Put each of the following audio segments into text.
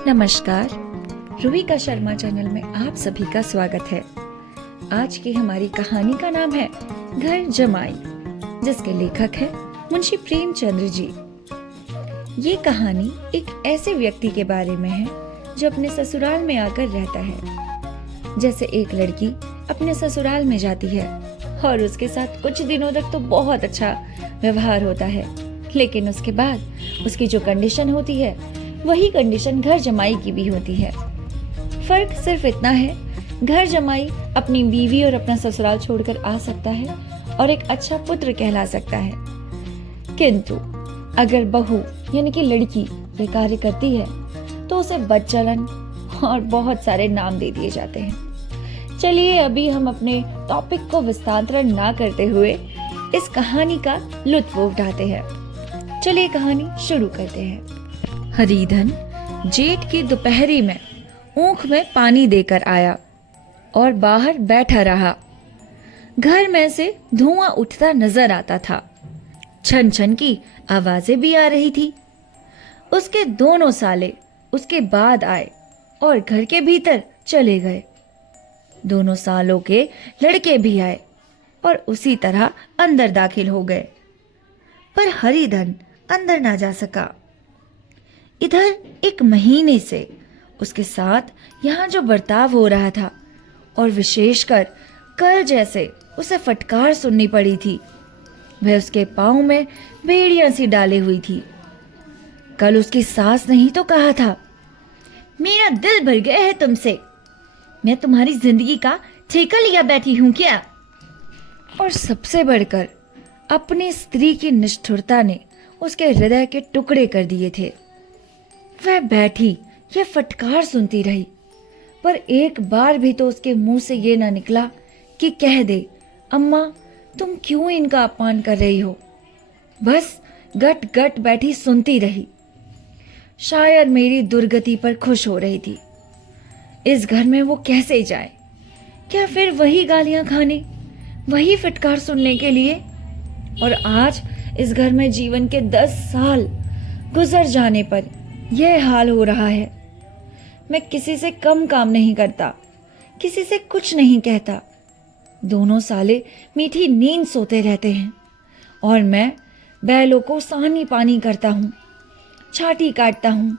नमस्कार, रुविका शर्मा चैनल में आप सभी का स्वागत है। आज की हमारी कहानी का नाम है घर जमाई, जिसके लेखक है मुंशी प्रेमचंद्र जी। ये कहानी एक ऐसे व्यक्ति के बारे में है जो अपने ससुराल में आकर रहता है। जैसे एक लड़की अपने ससुराल में जाती है और उसके साथ कुछ दिनों तक तो बहुत अच्छा व्यवहार होता है, लेकिन उसके बाद उसकी जो कंडीशन होती है वही कंडीशन घर जमाई की भी होती है। फर्क सिर्फ इतना है, घर जमाई अपनी बीवी और अपना ससुराल छोड़कर आ सकता है और एक अच्छा पुत्र कहला सकता है, किंतु अगर बहू यानी कि लड़की ये कार्य करती है तो उसे बदचलन और बहुत सारे नाम दे दिए जाते हैं। चलिए अभी हम अपने टॉपिक को विस्तारण ना करते हुए इस कहानी का लुत्फ उठाते हैं। चलिए कहानी शुरू करते हैं। हरिधन जेठ की दोपहरी में ऊख में पानी देकर आया और बाहर बैठा रहा। घर में से धुआं उठता नजर आता था। छन छन की आवाजें भी आ रही थी। उसके दोनों साले उसके बाद आए और घर के भीतर चले गए। दोनों सालों के लड़के भी आए और उसी तरह अंदर दाखिल हो गए, पर हरिधन अंदर ना जा सका। इधर एक महीने से उसके साथ यहाँ जो बर्ताव हो रहा था, और विशेषकर कल जैसे उसे फटकार सुननी पड़ी थी, वह उसके पाँव में बेड़ियां सी डाले हुई थी। कल उसकी सास ने ही तो कहा था, मेरा दिल भर गया है तुमसे, मैं तुम्हारी जिंदगी का ठेका लिया बैठी हूं क्या। और सबसे बढ़कर अपनी स्त्री की निष्ठुरता ने उसके हृदय के टुकड़े कर दिए थे। वह बैठी यह फटकार सुनती रही, पर एक बार भी तो उसके मुंह से ये ना निकला कि कह दे, अम्मा तुम क्यों इनका अपमान कर रही हो। बस गट गट बैठी सुनती रही। शायद मेरी दुर्गति पर खुश हो रही थी। इस घर में वो कैसे जाए? क्या फिर वही गालियां खाने, वही फटकार सुनने के लिए? और आज इस घर में जीवन के 10 साल गुजर जाने पर यह हाल हो रहा है। मैं किसी से कम काम नहीं करता, किसी से कुछ नहीं कहता। दोनों साले मीठी नींद सोते रहते हैं और मैं बैलों को सानी पानी करता हूँ, छाटी काटता हूँ।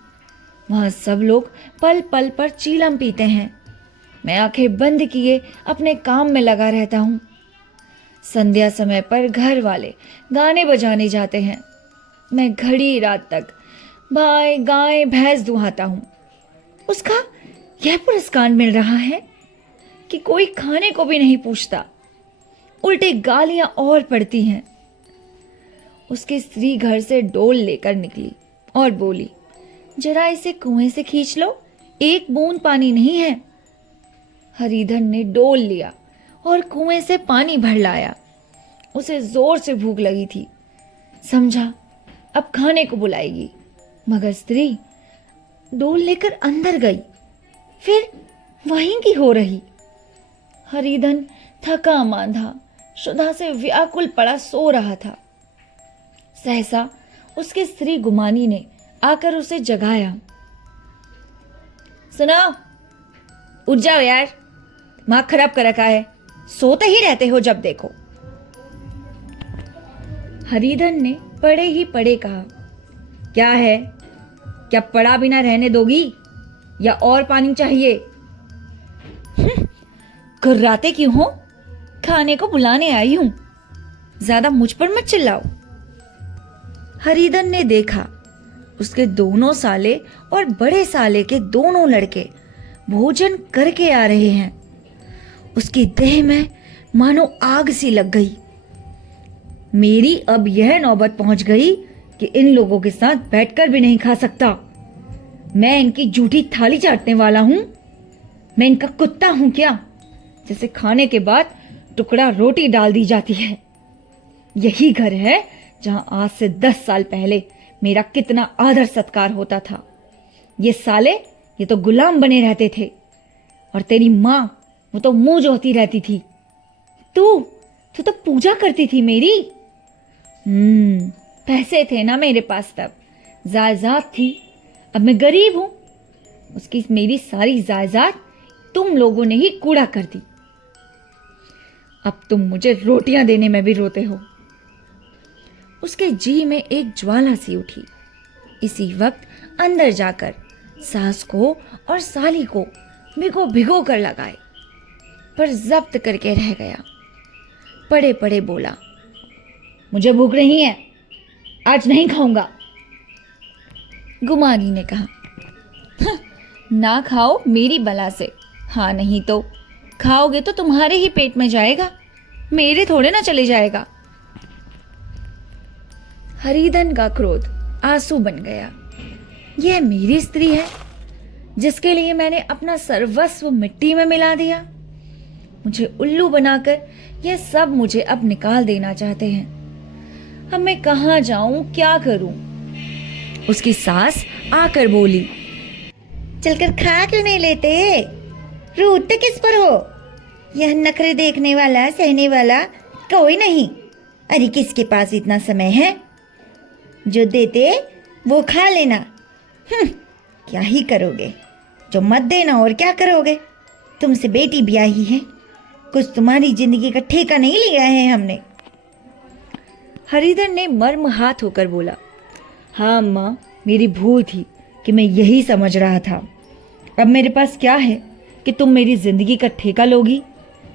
वहाँ सब लोग पल पल पर चीलम पीते हैं। मैं आंखें बंद किए अपने काम में लगा रहता हूँ। संध्या समय पर घर वाले गाने बजाने जाते हैं। मैं घड़ी रात तक भाई गाय भैंस दुहाता हूँ। उसका यह पुरस्कार मिल रहा है कि कोई खाने को भी नहीं पूछता, उल्टे गालियां और पड़ती हैं। उसकी स्त्री घर से डोल लेकर निकली और बोली, जरा इसे कुएं से खींच लो, एक बूंद पानी नहीं है। हरिधन ने डोल लिया और कुएं से पानी भर लाया। उसे जोर से भूख लगी थी, समझा अब खाने को बुलाएगी, मगर स्त्री डोल लेकर अंदर गई, फिर वहीं की हो रही। हरिधन थका मांधा शुदा से व्याकुल पड़ा सो रहा था। सहसा उसकी स्त्री गुमानी ने आकर उसे जगाया। सुनाओ, उठ जाओ यार, दिमाग खराब कर रखा है, सोते ही रहते हो जब देखो। हरिधन ने पड़े ही पड़े कहा, क्या है, क्या पड़ा बिना रहने दोगी या और पानी चाहिए? घुर्राते क्यों हो? खाने को बुलाने आई हूं, ज्यादा मुझ पर मत चिल्लाओ। हरिधन ने देखा उसके दोनों साले और बड़े साले के दोनों लड़के भोजन करके आ रहे हैं। उसकी देह में मानो आग सी लग गई। मेरी अब यह नौबत पहुंच गई कि इन लोगों के साथ बैठकर भी नहीं खा सकता। मैं इनकी जूठी थाली चाटने वाला हूं। मैं इनका कुत्ता हूं क्या, जैसे खाने के बाद टुकड़ा रोटी डाल दी जाती है। यही घर है जहां आज से 10 साल पहले मेरा कितना आदर सत्कार होता था। ये साले ये तो गुलाम बने रहते थे, और तेरी माँ वो तो मुंह जोती रहती थी। तू तू तो पूजा करती थी मेरी। पैसे थे ना मेरे पास तब, जायदाद थी। अब मैं गरीब हूं, उसकी मेरी सारी जायदाद तुम लोगों ने ही कूड़ा कर दी। अब तुम मुझे रोटियां देने में भी रोते हो। उसके जी में एक ज्वाला सी उठी। इसी वक्त अंदर जाकर सास को और साली को भिगो भिगो कर लगाए, पर जब्त करके रह गया। पड़े पड़े बोला, मुझे भूख नहीं है, आज नहीं खाऊंगा। गुमानी ने कहा, ना खाओ मेरी बला से, हाँ नहीं तो खाओगे तो तुम्हारे ही पेट में जाएगा, मेरे थोड़े ना चले जाएगा। हरिधन का क्रोध आंसू बन गया। यह मेरी स्त्री है जिसके लिए मैंने अपना सर्वस्व मिट्टी में मिला दिया। मुझे उल्लू बनाकर यह सब मुझे अब निकाल देना चाहते हैं। अब मैं कहाँ जाऊं, क्या करूं? उसकी सास आकर बोली, चलकर खा क्यों नहीं लेते? रूठते किस पर हो? यह नखरे देखने वाला सहने वाला कोई नहीं। अरे किसके पास इतना समय है? जो देते वो खा लेना। क्या ही करोगे? जो मत देना और क्या करोगे? तुमसे बेटी ब्याही है, कुछ तुम्हारी जिंदगी का ठेका नहीं लिया है हमने। हरिधन ने मर्म हाथ होकर बोला, हाँ अम्मा, मेरी भूल थी कि मैं यही समझ रहा था। अब मेरे पास क्या है कि तुम मेरी जिंदगी का ठेका लोगी?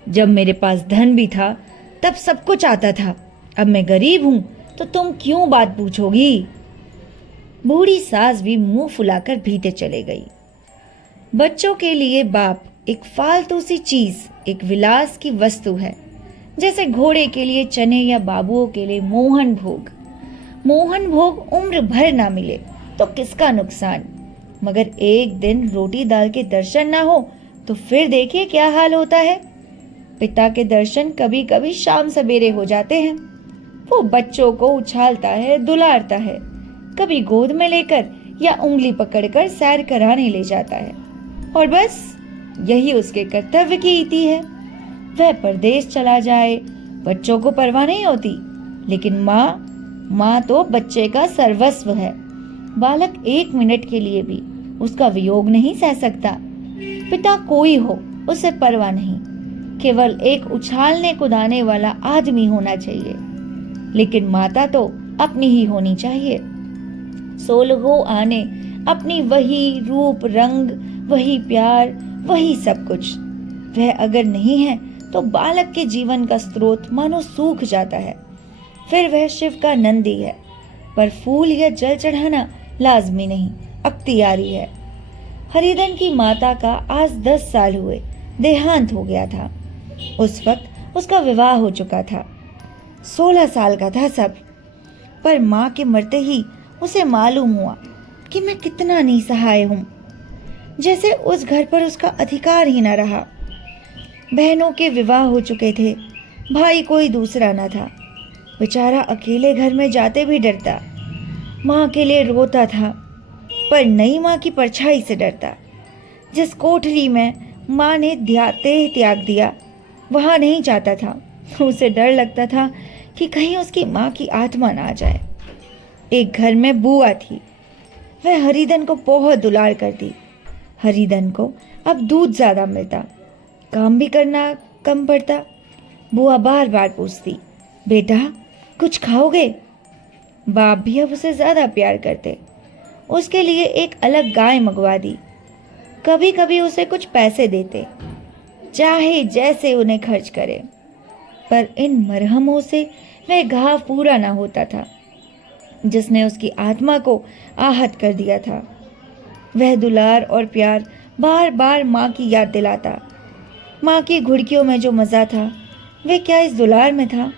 जब मेरे पास धन भी था तब सब कुछ आता था, अब मैं गरीब हूं तो तुम क्यों बात पूछोगी? बूढ़ी सास भी मुंह फुलाकर भीतर चले गई। बच्चों के लिए बाप एक फालतू सी चीज, एक विलास की वस्तु है, जैसे घोड़े के लिए चने या बाबुओं के लिए मोहन भोग। मोहन भोग उम्र भर ना मिले तो किसका नुकसान, मगर एक दिन रोटी दाल के दर्शन ना हो तो फिर देखिए क्या हाल होता है। पिता के दर्शन कभी कभी शाम सवेरे हो जाते हैं। वो बच्चों को उछालता है, दुलारता है, कभी गोद में लेकर या उंगली पकड़कर सैर कराने ले जाता है, और बस यही उसके कर्तव्य की इति है। वह परदेश चला जाए, बच्चों को परवाह नहीं होती, लेकिन माँ तो बच्चे का सर्वस्व है। बालक एक मिनट के लिए भी उसका वियोग नहीं सह सकता। पिता कोई हो उसे परवाह नहीं, केवल एक उछालने कुदाने वाला आदमी होना चाहिए, लेकिन माता तो अपनी ही होनी चाहिए। 16 आने अपनी वही रूप रंग, वही प्यार, वही सब कुछ। वह अगर नहीं है तो बालक के जीवन का स्रोत मानो सूख जाता है। फिर वह शिव का नंदी है, पर फूल या जल चढ़ाना लाजमी नहीं, अख्तियारी है। हरिधन की माता का आज 10 साल हुए देहांत हो गया था। उस वक्त उसका विवाह हो चुका था। 16 साल का था सब, पर माँ के मरते ही उसे मालूम हुआ कि मैं कितना निसहाय हूँ, जैसे उस घर पर उसका अधिकार ही न रहा। बहनों के विवाह हो चुके थे, भाई कोई दूसरा न था। बेचारा अकेले घर में जाते भी डरता, माँ के लिए रोता था, पर नई माँ की परछाई से डरता। जिस कोठरी में माँ ने त्याग दिया वहाँ नहीं जाता था। उसे डर लगता था कि कहीं उसकी माँ की आत्मा ना आ जाए। एक घर में बुआ थी, वह हरिधन को बहुत दुलार करती। हरिधन को अब दूध ज़्यादा मिलता, काम भी करना कम पड़ता। बुआ बार बार पूछती, बेटा कुछ खाओगे? बाप भी अब उसे ज़्यादा प्यार करते। उसके लिए एक अलग गाय मंगवा दी। कभी कभी उसे कुछ पैसे देते, चाहे जैसे उन्हें खर्च करे, पर इन मरहमों से वह घाव पूरा ना होता था जिसने उसकी आत्मा को आहत कर दिया था। वह दुलार और प्यार बार बार माँ की याद दिलाता। माँ की घुड़कियों में जो मज़ा था वह क्या इस दुलार में था?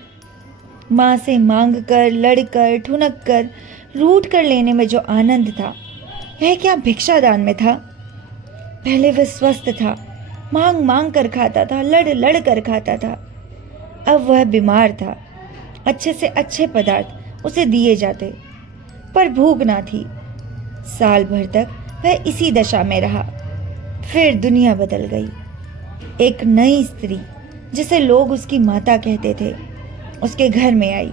माँ से मांग कर, लड़ कर, ठुनक कर, रूठ कर लेने में जो आनंद था वह क्या भिक्षादान में था? पहले वह स्वस्थ था, मांग मांग कर खाता था, लड़ लड़ कर खाता था। अब वह बीमार था, अच्छे से अच्छे पदार्थ उसे दिए जाते, पर भूख ना थी। साल भर तक वह इसी दशा में रहा। फिर दुनिया बदल गई। एक नई स्त्री, जिसे लोग उसकी माता कहते थे, उसके घर में आई,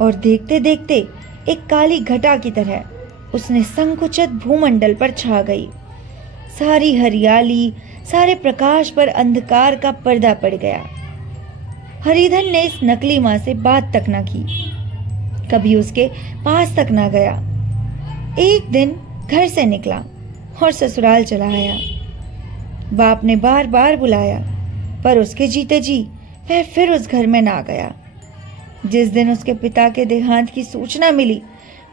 और देखते देखते एक काली घटा की तरह उसने संकुचित भूमंडल पर छा गई। सारी हरियाली, सारे प्रकाश पर अंधकार का पर्दा पड़ गया। हरिधन ने इस नकली माँ से बात तक न की, कभी उसके पास तक न गया। एक दिन घर से निकला और ससुराल चला आया। बाप ने बार बार बुलाया, पर उसके जीते जी वह फिर उस घर में ना गया। जिस दिन उसके पिता के देहांत की सूचना मिली,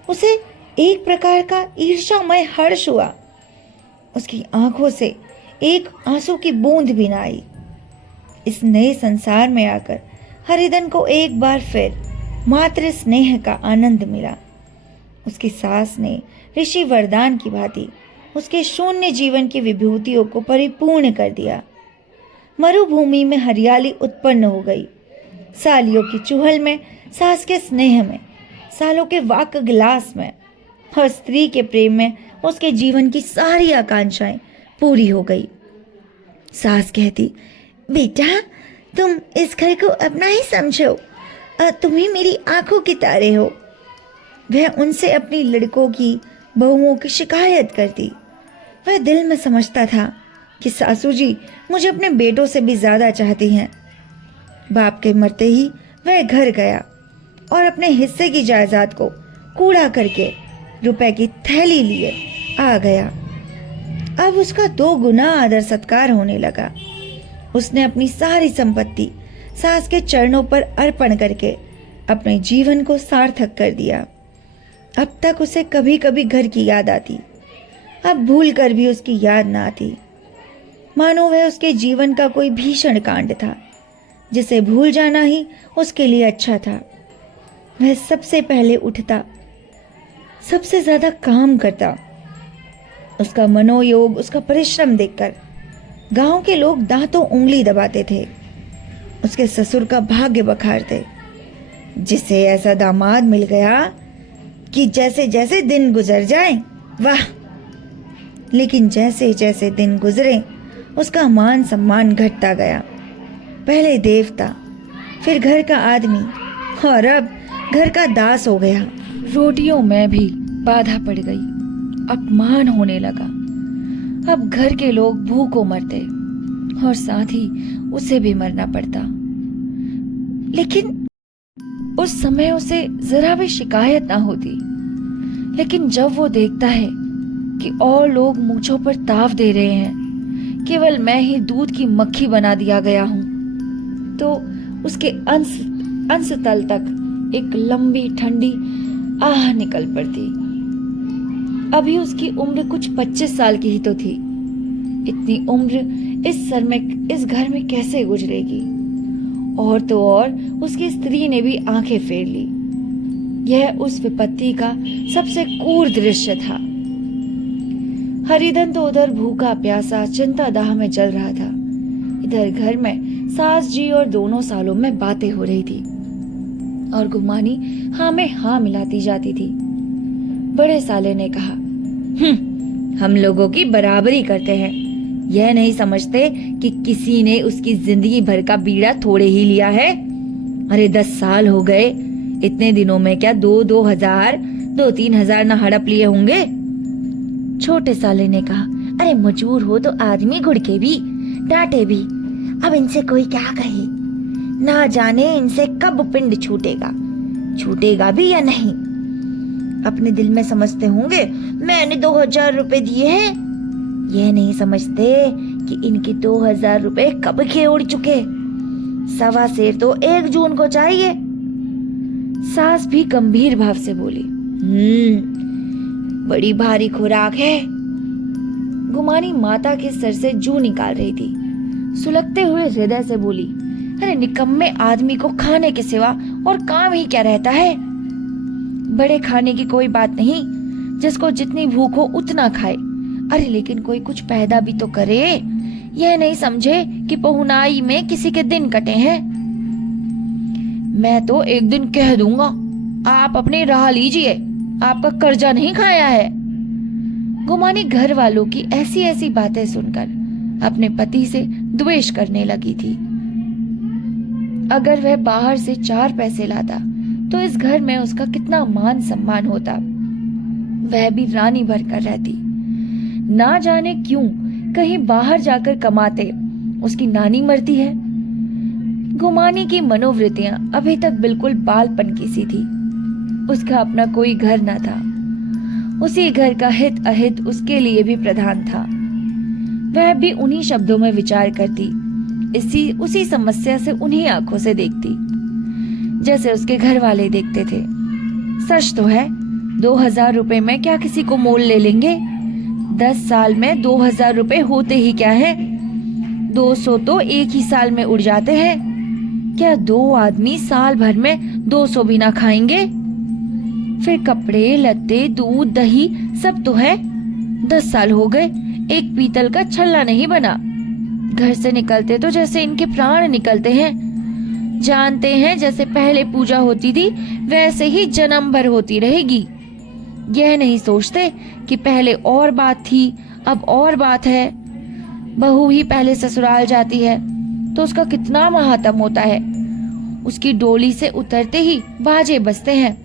उसे एक प्रकार का ईर्ष्यामय हर्ष हुआ। उसकी आंखों से एक आंसू की बूंद भी ना आई। इस नए संसार में आकर हरिधन को एक बार फिर मातृ स्नेह का आनंद मिला। उसकी सास ने ऋषि वरदान की भांति उसके शून्य जीवन की विभूतियों को परिपूर्ण कर दिया। मरुभूमि में हरियाली उत्पन्न हो गई। सालियों की चुहल में, सास के स्नेह में, सालों के वाक गिलास में और स्त्री के प्रेम में उसके जीवन की सारी आकांक्षाएं पूरी हो गई। सास कहती, बेटा तुम इस घर को अपना ही समझो, तुम ही मेरी आंखों के तारे हो। वह उनसे अपनी लड़कों की, बहुओं की शिकायत करती। वह दिल में समझता था कि सासू जी मुझे अपने बेटों से भी ज्यादा चाहती हैं। बाप के मरते ही वह घर गया और अपने हिस्से की जायदाद को कूड़ा करके रुपए की थैली लिए आ गया। अब उसका 2 गुना आदर सत्कार होने लगा। उसने अपनी सारी संपत्ति सास के चरणों पर अर्पण करके अपने जीवन को सार्थक कर दिया। अब तक उसे कभी कभी घर की याद आती, अब भूल कर भी उसकी याद ना आती, मानो वह उसके जीवन का कोई भीषण कांड था जिसे भूल जाना ही उसके लिए अच्छा था। वह सबसे पहले उठता, सबसे ज्यादा काम करता। उसका मनोयोग, उसका परिश्रम देखकर गांव के लोग दांतों उंगली दबाते थे। उसके ससुर का भाग्य बखारते, जिसे ऐसा दामाद मिल गया कि जैसे जैसे दिन गुजर जाए, वाह। लेकिन जैसे जैसे दिन गुजरे उसका मान सम्मान घटता गया। पहले देवता, फिर घर का आदमी और अब घर का दास हो गया। रोटियों में भी बाधा पड़ गई, अपमान होने लगा। अब घर के लोग भूखों मरते और साथ ही उसे भी मरना पड़ता। लेकिन उस समय उसे जरा भी शिकायत ना होती। लेकिन जब वो देखता है कि और लोग मूंछों पर ताव दे रहे हैं, केवल मैं ही दूध की मक्खी बना दिया गया हूं, तो उसके अंश तल तक एक लंबी ठंडी आह निकल पड़ती। अभी उसकी उम्र कुछ 25 साल की ही तो थी। इतनी उम्र इस घर में कैसे गुजरेगी? और तो और उसकी स्त्री ने भी आंखें फेर ली। यह उस विपत्ति का सबसे क्रूर दृश्य था। हरिधन तो उधर भूखा प्यासा चिंता दाह में जल रहा था। इधर घर में सास जी और दोनों सालों में बातें हो रही थी और गुमानी हाँ में हाँ मिलाती जाती थी। बड़े साले ने कहा, हम लोगों की बराबरी करते हैं। यह नहीं समझते कि किसी ने उसकी जिंदगी भर का बीड़ा थोड़े ही लिया है। अरे 10 साल हो गए, इतने दिनों में क्या 2-2 हजार 2-3 हजार न हड़प लिए होंगे। छोटे साले ने कहा, अरे मजबूर हो तो आदमी घुड़के भी, डांटे भी। अब इनसे कोई क्या कहे, ना जाने इनसे कब पिंड छूटेगा भी या नहीं। अपने दिल में समझते होंगे मैंने 2000 रुपए दिए हैं। यह नहीं समझते कि इनके 2000 रुपए कब के उड़ चुके। 1.25 सेर तो 1 जून को चाहिए। सास भी गंभीर भाव से बोली, बड़ी भारी खुराक है। गुमानी माता के सर से जू निकाल रही थी। सुलगते हुए हृदय से बोली, अरे निकम्मे आदमी को खाने के सिवा और काम ही क्या रहता है। बड़े खाने की कोई बात नहीं, जिसको जितनी भूख हो उतना खाए। अरे लेकिन कोई कुछ पैदा भी तो करे। यह नहीं समझे कि पहुनाई में किसी के दिन कटे हैं। मैं तो एक दिन कह दूंगा, आप अपनी राह लीजिए, आपका कर्जा नहीं खाया है। गुमानी घर वालों की ऐसी ऐसी बातें सुनकर अपने पति से द्वेष करने लगी थी। अगर वह बाहर से 4 पैसे लाता तो इस घर में उसका कितना मान सम्मान होता। वह भी रानी भर कर रहती। ना जाने क्यों कहीं बाहर जाकर कमाते उसकी नानी मरती है। गुमानी की मनोवृत्तियां अभी तक बिल्कुल बालपन की सी थी। उसका अपना कोई घर न था। उसी घर का हित अहित उसके लिए भी प्रधान था। वह भी उन्हीं शब्दों में विचार करती, उसी समस्या से उन्हीं आंखों से देखती जैसे उसके घर वाले देखते थे। सच तो है, 2000 रुपए में क्या किसी को मोल ले लेंगे? 10 साल में 2000 रुपए होते ही क्या है? 200 तो एक ही साल में उड़ जाते हैं। क्या 2 आदमी साल भर में 200 भी ना खाएंगे? फिर कपड़े लत्ते दूध दही सब तो है। 10 साल हो गए, एक पीतल का छल्ला नहीं बना। घर से निकलते तो जैसे इनके प्राण निकलते हैं। जानते हैं जैसे पहले पूजा होती थी वैसे ही जन्म भर होती रहेगी। यह नहीं सोचते कि पहले और बात थी अब और बात है। बहू ही पहले ससुराल जाती है तो उसका कितना महात्म होता है। उसकी डोली से उतरते ही बाजे बजते हैं।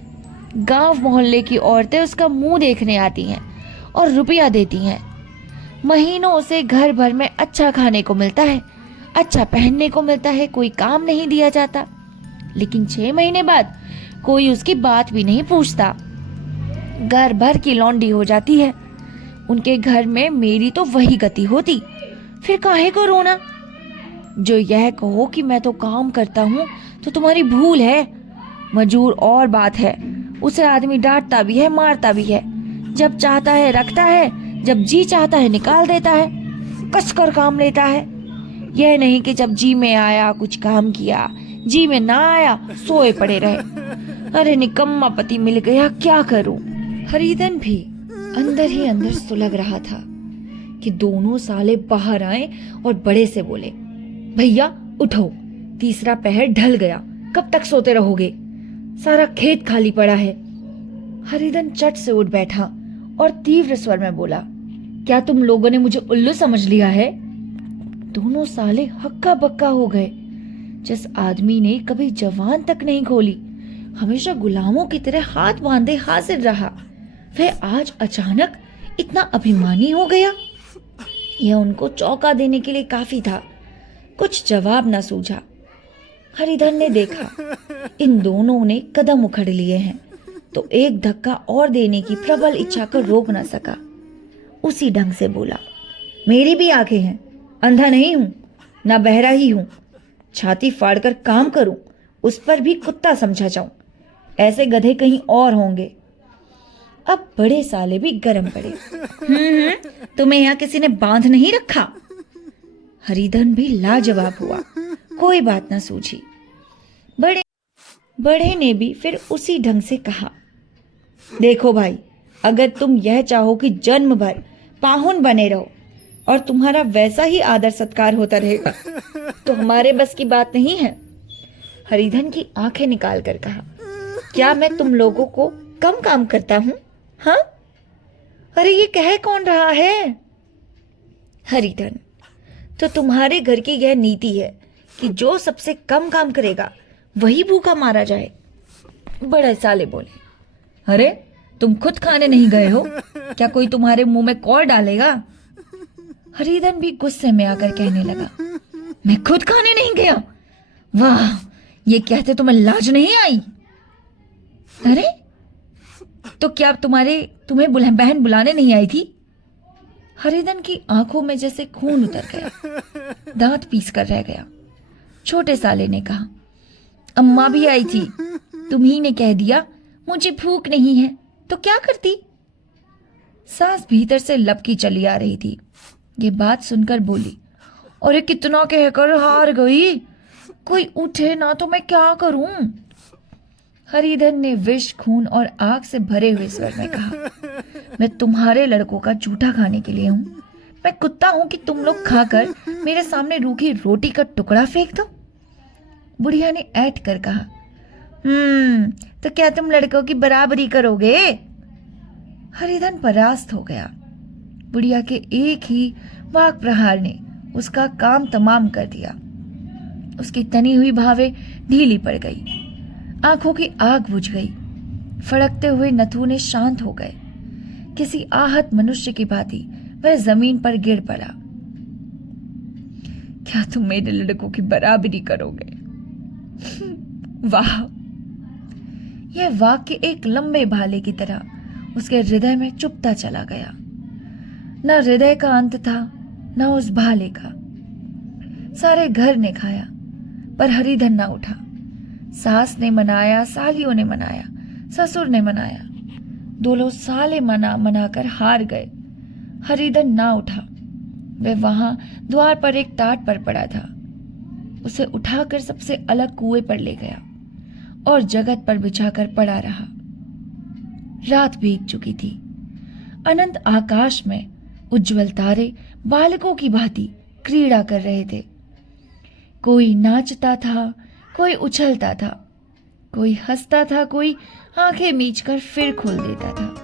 गांव मोहल्ले की औरतें उसका मुंह देखने आती हैं और रुपया देती हैं। महीनों उसे घर भर में अच्छा खाने को मिलता है, अच्छा पहनने को मिलता है, कोई काम नहीं दिया जाता। लेकिन 6 महीने बाद कोई उसकी बात भी नहीं पूछता। घर भर की लौंडी हो जाती है। उनके घर में मेरी तो वही गति होती। फिर काहे को रोना? जो यह कहो कि मैं तो काम करता हूँ तो तुम्हारी भूल है। मजूर और बात है, उसे आदमी डांटता भी है मारता भी है। जब चाहता है रखता है, जब जी चाहता है निकाल देता है, कसकर काम लेता है। यह नहीं कि जब जी में आया कुछ काम किया, जी में ना आया सोए पड़े रहे। अरे निकम्मा पति मिल गया, क्या करूं? हरिधन भी अंदर ही अंदर सुलग रहा था कि दोनों साले बाहर आए और बड़े से बोले, भैया उठो, तीसरा पहर ढल गया, कब तक सोते रहोगे? सारा खेत खाली पड़ा है। हरिधन चट से उठ बैठा और तीव्र स्वर में बोला, क्या तुम लोगों ने मुझे उल्लू समझ लिया है? दोनों साले हक्का बक्का हो गए। जिस आदमी ने कभी जवान तक नहीं खोली, हमेशा गुलामों की तरह हाथ बांधे हाजिर रहा, वह आज अचानक इतना अभिमानी हो गया। यह उनको चौंका देने के लिए काफी था। कुछ जवाब न सूझा। हरिधन ने देखा इन दोनों ने कदम उखड़ लिए हैं तो एक धक्का और देने की प्रबल इच्छा को रोक न सका। उसी ढंग से बोला, मेरी भी आंखें हैं, अंधा नहीं हूं, ना बहरा ही हूं। छाती फाड़कर काम करूं, उस पर भी कुत्ता समझा जाऊं। ऐसे गधे कहीं और होंगे। अब बड़े साले भी गर्म पड़े। तुम्हें यहाँ किसी ने बांध नहीं रखा? हरिधन भी लाजवाब हुआ। कोई बात ना सूझी। बड़े ने भी फिर उसी ढंग से कहा, देखो भाई, अगर तुम यह चाहो कि जन्म भर पाहुन बने रहो और तुम्हारा वैसा ही आदर सत्कार होता रहेगा तो हमारे बस की बात नहीं है। हरिधन की आंखें निकाल कर कहा, क्या मैं तुम लोगों को कम काम करता हूं? हाँ? अरे ये कह कौन रहा है? हरिधन, तो तुम्हारे घर की यह नीति है कि जो सबसे कम काम करेगा वही भूखा मारा जाए। बड़े साले बोले, अरे तुम खुद खाने नहीं गए हो? क्या कोई तुम्हारे मुंह में कौर डालेगा? हरिधन भी गुस्से में आकर कहने लगा, मैं खुद खाने नहीं गया? वाह, ये कहते तुम्हें लाज नहीं आई? अरे तो क्या तुम्हें बहन बुलाने नहीं आई थी? हरिधन की आंखों में जैसे खून उतर गया, दांत पीस कर रह गया। छोटे साले ने कहा, अम्मा भी आई थी, तुम्ही ने कह दिया मुझे भूख नहीं है, तो क्या करती? सास भीतर से लपकी चली आ रही थी। ये बात सुनकर बोली, अरे कितना कहकर हार गई, कोई उठे ना तो मैं क्या करूं? हरिधन ने विष, खून और आग से भरे हुए स्वर में कहा, मैं तुम्हारे लड़कों का जूठा खाने के लिए हूं। मैं कुत्ता हूं कि तुम लोग खाकर मेरे सामने रूखी रोटी का टुकड़ा फेंक दो? बुढ़िया ने ऐठ कर कहा, तो क्या तुम लड़कों की बराबरी करोगे? हरिधन परास्त हो गया। बुढ़िया के एक ही वाक प्रहार ने उसका काम तमाम कर दिया। उसकी तनी हुई भावें ढीली पड़ गई, आंखों की आग बुझ गई, फड़कते हुए नथुने शांत हो गए। किसी आहत मनुष्य की भांति वह जमीन पर गिर पड़ा। क्या तुम मेरे लड़कों की बराबरी करोगे? वाह! यह वाक्य एक लंबे भाले की तरह उसके हृदय में चुभता चला गया। न हृदय का अंत था, न उस भाले का। सारे घर ने खाया, पर हरिधन ना उठा। सास ने मनाया, सालियों ने मनाया, ससुर ने मनाया, दोनों साले मनाकर हार गए। हरिधन ना उठा। वह वहां द्वार पर एक टाट पर पड़ा था। उसे उठाकर सबसे अलग कुएं पर ले गया और जगत पर बिछाकर पड़ा रहा। रात बीत चुकी थी। अनंत आकाश में उज्जवल तारे बालकों की भांति क्रीड़ा कर रहे थे। कोई नाचता था, कोई उछलता था, कोई हंसता था, कोई आंखें मीचकर फिर खोल देता था।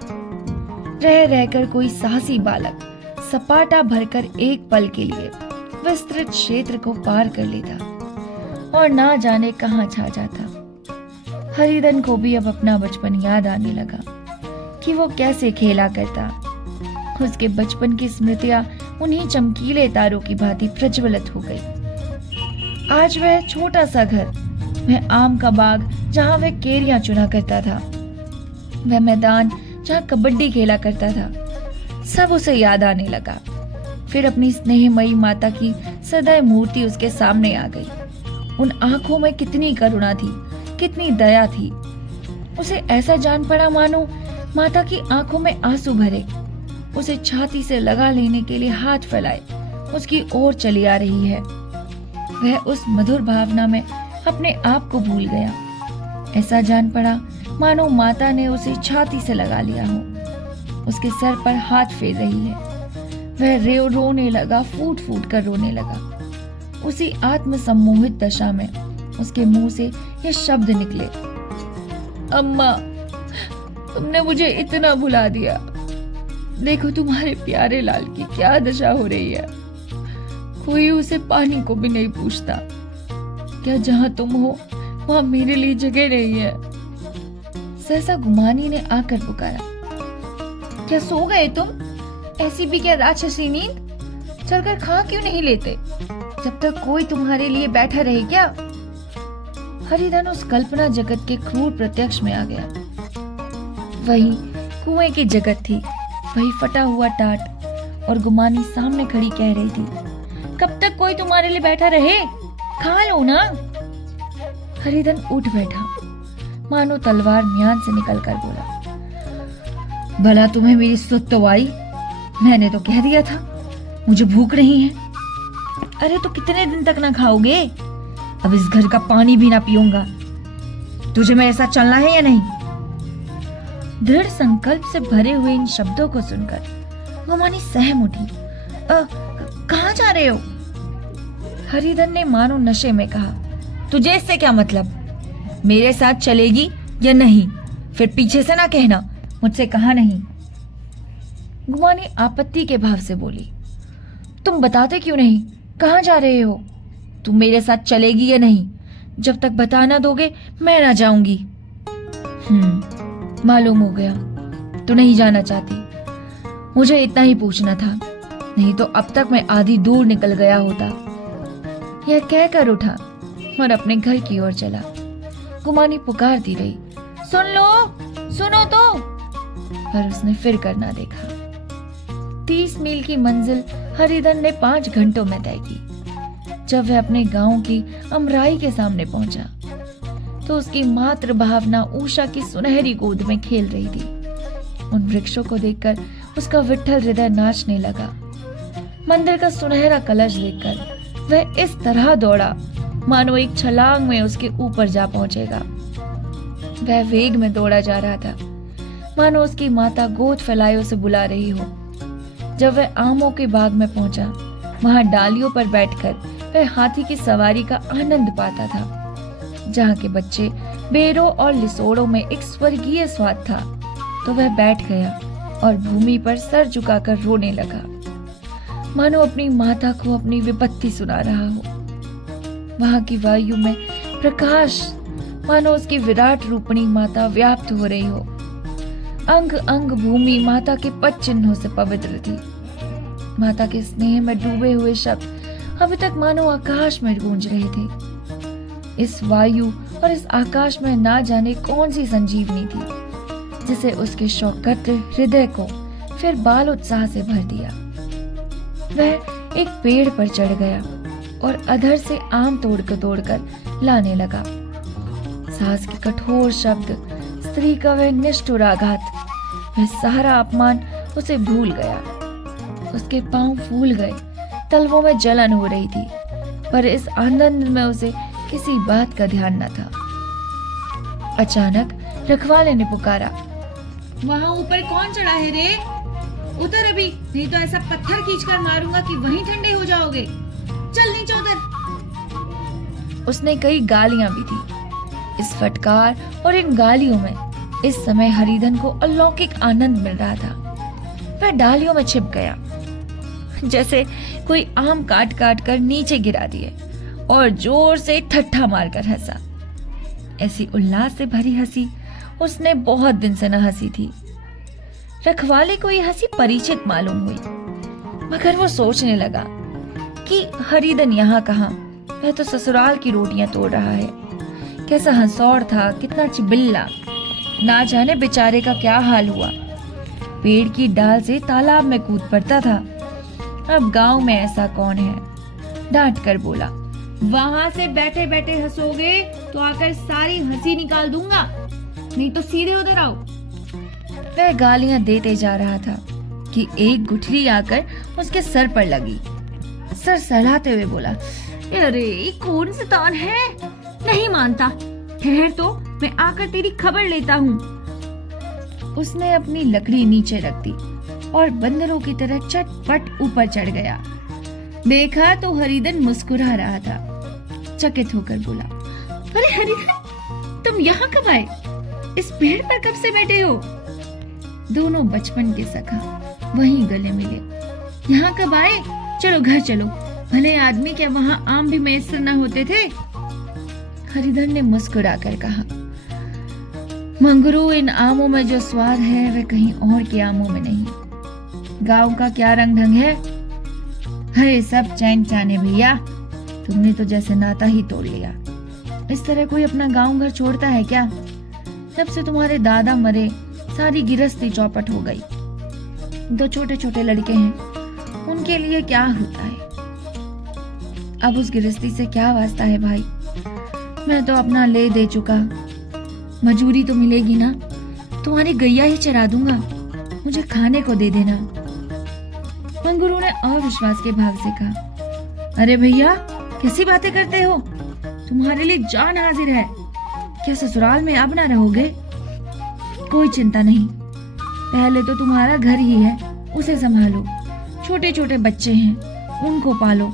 रह रहकर कोई साहसी बालक सपाटा भरकर एक पल के लिए विस्तृत क्षेत्र को पार कर लेता और ना जाने कहां छा जाता। हरिधन को भी अब अपना बचपन याद आने लगा कि वो कैसे खेला करता। उसके बचपन की स्मृतियां उन्हीं चमकीले तारों की भांति प्रज्वलित हो गई। आज वह छोटा सा घर, वह आम का बाग जहां वह केरियां चुना करता था, वह मैदान जहां कबड्डी खेला करता था, सब उसे याद आने लगा। फिर अपनी स्नेहमयी माता की सदैव मूर्ति उसके सामने आ गई। उन आंखों में कितनी करुणा थी, कितनी दया थी। उसे ऐसा जान पड़ा मानो माता की आंखों में आंसू भरे उसे छाती से लगा लेने के लिए हाथ फैलाए उसकी ओर चली आ रही है। वह उस मधुर भावना में अपने आप को भूल गया। ऐसा जान पड़ा मानो माता ने उसे छाती से लगा लिया हो, उसके सर पर हाथ फेर रही है। वह रोने लगा, फूट फूट कर रोने लगा। उसी आत्म सम्मोहित दशा में उसके मुंह से ये शब्द निकले, अम्मा, तुमने मुझे इतना भुला दिया। देखो तुम्हारे प्यारे लाल की क्या दशा हो रही है। कोई उसे पानी को भी नहीं पूछता। क्या जहां तुम हो वहां मेरे लिए जगह नहीं है? सहसा गुमानी ने आकर पुकारा, क्या सो गए तुम? ऐसी भी क्या राक्षसी नींद? चलकर खा क्यों नहीं लेते? जब तक कोई तुम्हारे लिए बैठा रहे क्या? हरिधन उस कल्पना जगत के क्रूर प्रत्यक्ष में आ गया। वही कुएं की जगत थी, वही फटा हुआ टाट, और गुमानी सामने खड़ी कह रही थी, कब तक कोई तुम्हारे लिए बैठा रहे? खा लो ना। हरिधन उठ बैठा, मानो तलवार म्यान से निकलकर बोला, भला तुम्हें मेरी सुध तो आई? मैंने तो कह दिया था मुझे भूख नहीं है। अरे तो कितने दिन तक ना खाओगे? अब इस घर का पानी भी ना पीऊंगा। तुझे में ऐसा चलना है या नहीं? दृढ़ संकल्प से भरे हुए इन शब्दों को सुनकर गुमानी सहम उठी। कहाँ जा रहे हो? हरिधन ने मानो नशे में कहा, तुझे इससे क्या मतलब? मेरे साथ चलेगी या नहीं? फिर पीछे से ना कहना मुझसे कहा नहीं। गुमानी आपत्ति के भाव से बोली, तुम बताते क्यों नहीं? कहाँ जा रहे हो? तुम मेरे साथ चलेगी या नहीं? जब तक बता ना दोगे मैं ना जाऊंगी। मालूम हो गया तो नहीं जाना चाहती। मुझे इतना ही पूछना था, नहीं तो अब तक मैं आधी दूर निकल गया होता। यह कहकर उठा और अपने घर की ओर चला। गुमानी पुकारती रही, सुन लो, सुनो तो, पर उसने फिर कर ना देखा। 30 मील की मंजिल हरिधन ने 5 घंटों में तय की। जब वह अपने गांव की अमराई के सामने पहुंचा तो उसकी मातृ भावना उषा की सुनहरी गोद में खेल रही थी। उन वृक्षों को देखकर उसका विट्ठल हृदय नाचने लगा। मंदिर का सुनहरा कलश देखकर वह इस तरह दौड़ा मानो एक छलांग में उसके ऊपर जा पहुंचेगा। वह वेग में दौड़ा जा रहा था, मानो उसकी माता गोद फैलाए उसे बुला रही हो। जब वह आमों के बाग में पहुंचा, वहां डालियों पर बैठकर वह हाथी की सवारी का आनंद पाता था। जहाँ के बच्चे बेरों और लिसोड़ों में एक स्वर्गीय स्वाद था, तो वह बैठ गया और भूमि पर सर झुकाकर रोने लगा, मानो अपनी माता को अपनी विपत्ति सुना रहा हो। वहां की वायु में प्रकाश मानो उसकी विराट रूपणी माता व्याप्त हो रही हो। अंग अंग भूमि माता के पद चिन्हों से पवित्र थी। माता के स्नेह में डूबे हुए शब्द अभी तक मानो आकाश में गूंज रहे थे। इस वायु और इस आकाश में ना जाने कौन सी संजीवनी थी जिसे उसके शौकत हृदय को फिर बाल उत्साह से भर दिया। वह एक पेड़ पर चढ़ गया और अधर से आम तोड़कर लाने लगा। सास के कठोर शब्द, स्त्री का वह निष्ठुर आघात, वह सारा अपमान उसे भूल गया। उसके पांव फूल गए, तलवों में जलन हो रही थी, पर इस आनंद में उसे किसी बात का ध्यान न था। अचानक रखवाले ने पुकारा, वहाँ ऊपर कौन चढ़ा है रे? उतर अभी, नहीं तो ऐसा पत्थर खींचकर मारूंगा कि वहीं ठंडे हो जाओगे। चल नीचे उतर। उसने कई गालियां भी दी। इस फटकार और इन गालियों में इस समय हरिधन को अलौकिक आनंद मिल रहा था। वह डालियों में छिप गया, जैसे कोई आम काट काट कर नीचे गिरा दिए, और जोर से ठट्ठा मारकर हंसा। ऐसी उल्लास से भरी हंसी उसने बहुत दिन से न हंसी थी। रखवाले को यह हंसी परिचित मालूम हुई, मगर वो सोचने लगा कि हरिधन यहाँ कहाँ, वह तो ससुराल की रोटियां तोड़ रहा है। कैसा हंसौड़ था, कितना चिबिल्ला, ना जाने बेचारे का क्या हाल हुआ। पेड़ की डाल से तालाब में कूद पड़ता था। अब गांव में ऐसा कौन है? डांट कर बोला, वहां से बैठे बैठे हंसोगे तो आकर सारी हंसी निकाल दूंगा, नहीं तो सीधे उधर आओ। वह गालियां देते जा रहा था कि एक गुठली आकर उसके सर पर लगी। सर सहलाते हुए बोला, अरे कौन शैतान है? नहीं मानता, ठहर तो मैं आकर तेरी खबर लेता हूँ। उसने अपनी लकड़ी नीचे रख दी और बंदरों की तरह चटपट ऊपर चढ़ गया। देखा तो हरिधन मुस्कुरा रहा था। चकित होकर बोला, अरे हरिधन, तुम यहाँ कब आए? इस पेड़ पर कब से बैठे हो? दोनों बचपन के सखा वहीं गले मिले। यहाँ कब आए? चलो घर चलो, भले आदमी क्या वहाँ आम भी मैसर न होते थे? हरिधन ने मुस्कुरा कर कहा, मंगरू, इन आमों में जो स्वाद है वह कहीं और के आमों में नहीं। गांव का क्या रंग ढंग है? अरे सब चैन चाने भैया, तुमने तो जैसे नाता ही तोड़ लिया। इस तरह कोई अपना गांव घर छोड़ता है क्या? जब से तुम्हारे दादा मरे सारी गिरस्ती चौपट हो गई। 2 छोटे छोटे लड़के हैं, उनके लिए क्या होता है? अब उस गिरस्ती से क्या वास्ता है भाई? मैं तो अपना ले दे चुका। मजूरी तो मिलेगी ना? तुम्हारी गैया ही चरा दूंगा, मुझे खाने को दे देना। मंगरू ने अविश्वास के भाव से कहा, अरे भैया कैसी बातें करते हो? तुम्हारे लिए जान हाजिर है। क्या ससुराल में अब ना रहोगे? कोई चिंता नहीं, पहले तो तुम्हारा घर ही है, उसे संभालो। छोटे छोटे बच्चे हैं, उनको पालो।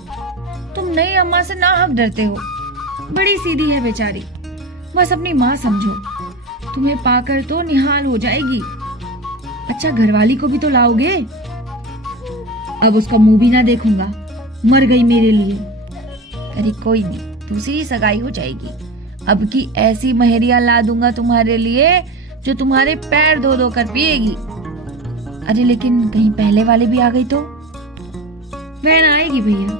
तुम नई अम्मा से नाहक डरते हो, बड़ी सीधी है बेचारी, बस अपनी माँ समझो। तुम्हें पाकर तो निहाल हो जाएगी। अच्छा घरवाली को भी तो लाओगे? अब उसका मुंह भी ना देखूंगा, मर गई मेरे लिए। अरे कोई नहीं, दूसरी सगाई हो जाएगी। अब की ऐसी महेरिया ला दूंगा तुम्हारे लिए जो तुम्हारे पैर धो धो कर पिएगी। अरे लेकिन कहीं पहले वाले भी आ गई तो? वह ना आएगी भैया।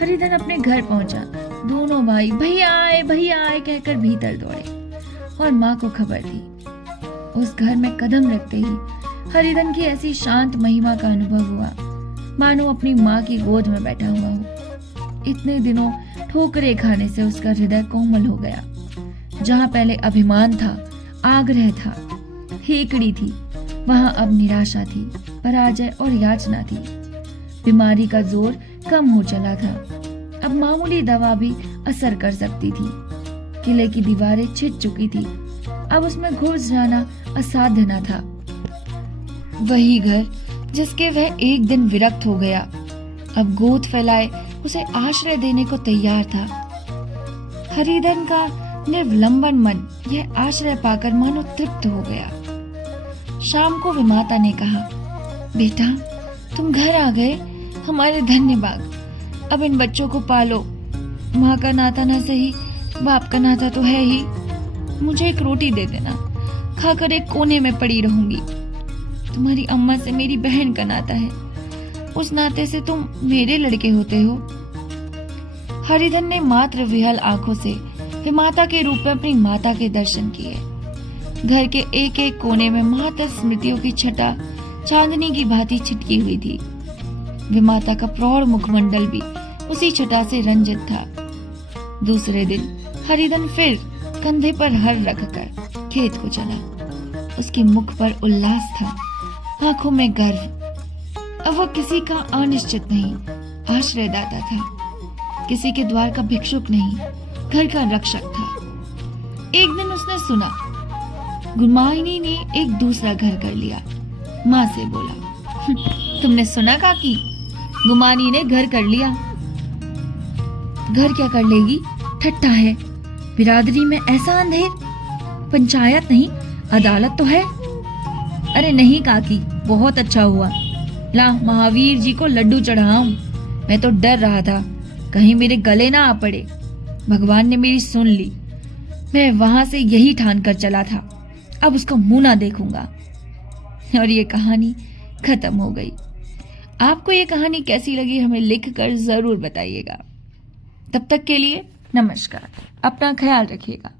हरिधन अपने घर पहुंचा। दोनों भाई भैया आए कहकर भीतर दौड़े और माँ को खबर दी। उस घर में कदम रखते ही हरिधन की ऐसी शांत महिमा का अनुभव हुआ, मानो अपनी माँ की गोद में बैठा हुआ हो। इतने दिनों ठोकरे खाने से उसका हृदय कोमल हो गया। जहाँ पहले अभिमान था, आग्रह था, हेकड़ी थी, वहां अब निराशा थी, पराजय और याचना थी। बीमारी का जोर कम हो चला था। अब मामूली दवा भी असर कर सकती थी। किले की दीवारें छिद चुकी थी, अब उसमें घुस जाना असाध्य न था। वही घर जिसके वह एक दिन विरक्त हो गया, अब गोद फैलाए उसे आश्रय देने को तैयार था। हरिधन का निर्विलंबन मन यह आश्रय पाकर मानो तृप्त हो गया। शाम को विमाता ने कहा, बेटा तुम घर आ गए, हमारे धन्य बाग। अब इन बच्चों को पालो। माँ का नाता ना सही, बाप का नाता तो है ही। मुझे एक रोटी दे देना, खाकर एक कोने में पड़ी रहूंगी। तुम्हारी अम्मा से मेरी बहन का नाता है, उस नाते से तुम मेरे लड़के होते हो। हरिधन ने मात्र विहल आंखों से विमाता के रूप में अपनी माता के दर्शन किए। घर के एक एक कोने में मात्र स्मृतियों की छटा चांदनी की भांति छिटकी हुई थी। विमाता का प्रौढ़ मुखमंडल भी उसी छटा से रंजित था। दूसरे दिन हरिधन फिर कंधे पर हर रखकर खेत को चला। उसके मुख पर उल्लास था, आंखों में गर्व। अब वह किसी का अनिश्चित नहीं, आश्रयदाता था। किसी के द्वार का भिक्षुक नहीं, घर का रक्षक था। एक दिन उसने सुना गुमाइनी ने एक दूसरा घर कर लिया। माँ से बोला, तुमने सुना काकी, गुमानी ने घर कर लिया। घर क्या कर लेगी, ठट्टा है। बिरादरी में ऐसा अंधेर, पंचायत नहीं अदालत तो है। अरे नहीं काकी, बहुत अच्छा हुआ। ला महावीर जी को लड्डू चढ़ाऊं। मैं तो डर रहा था कहीं मेरे गले ना आ पड़े। भगवान ने मेरी सुन ली। मैं वहां से यही ठान कर चला था, अब उसका मुंह ना देखूंगा। और ये कहानी खत्म हो गई। आपको ये कहानी कैसी लगी हमें लिख कर जरूर बताइएगा। तब तक के लिए नमस्कार, अपना ख्याल रखिएगा।